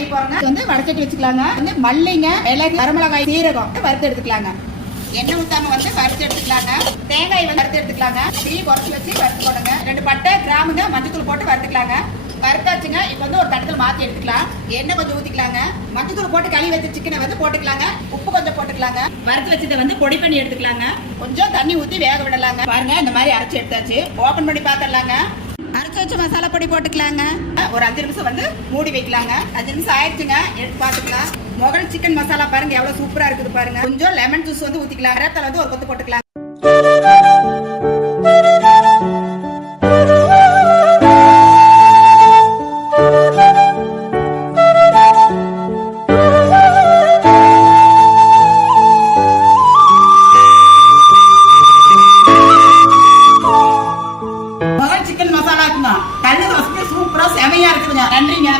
செய்ய போறோங்க. வந்து வடச்சட்டி வச்சுக்கலாங்க. வந்து மல்லிங்க, மிளகு, வரமிளகாய், சீரகம் வறுத்து எடுத்துக்கலாங்க. எண்ணெய் ஊத்தாம வந்து வறுத்து எடுத்துக்கலாங்க. தேங்காய் வந்து வறுத்து எடுத்துக்கலாங்க. தீ குறைச்சி வச்சு வறுத்து போடுங்க. 2 பட்டை, கிராமுங்க, மஞ்சத்தூள் போட்டு வறுத்துக்கலாங்க. வறுத்தாச்சுங்க. இப்போ வந்து ஒரு தட்டத்தில் மாற்றி எடுத்துக்கலாம். எண்ணெய் கொஞ்சம் ஊற்றிக்கலாங்க. மஞ்சத்தூள் போட்டு கழுவி வச்சு சிக்கனை வந்து போட்டுக்கலாங்க. உப்பு கொஞ்சம் போட்டுக்கலாங்க. வறுத்து வச்சதை வந்து பொடி பண்ணி எடுத்துக்கலாங்க. கொஞ்சம் தண்ணி ஊற்றி வேக விடலாங்க. பாருங்க இந்த மாதிரி அரைச்சி எடுத்தாச்சு. ஓப்பன் பண்ணி பார்த்துடலாங்க. அரைச்சி வச்ச மசாலா பொடி போட்டுக்கலாங்க. ஒரு 5 நிமிஷம் வந்து மூடி வைக்கலாங்க. 5 நிமிஷம் ஆயிடுச்சுங்க. எடுத்து பார்த்துக்கலாம். முகல் சிக்கன் மசாலா பாருங்க எவ்வளவு சூப்பரா இருக்குது பாருங்க. கொஞ்சம் லெமன் ஜூஸ் வந்து ஊத்திக்கலாம். கருவேப்பிலை வந்து ஒரு கொத்து போட்டுக்கலாங்க.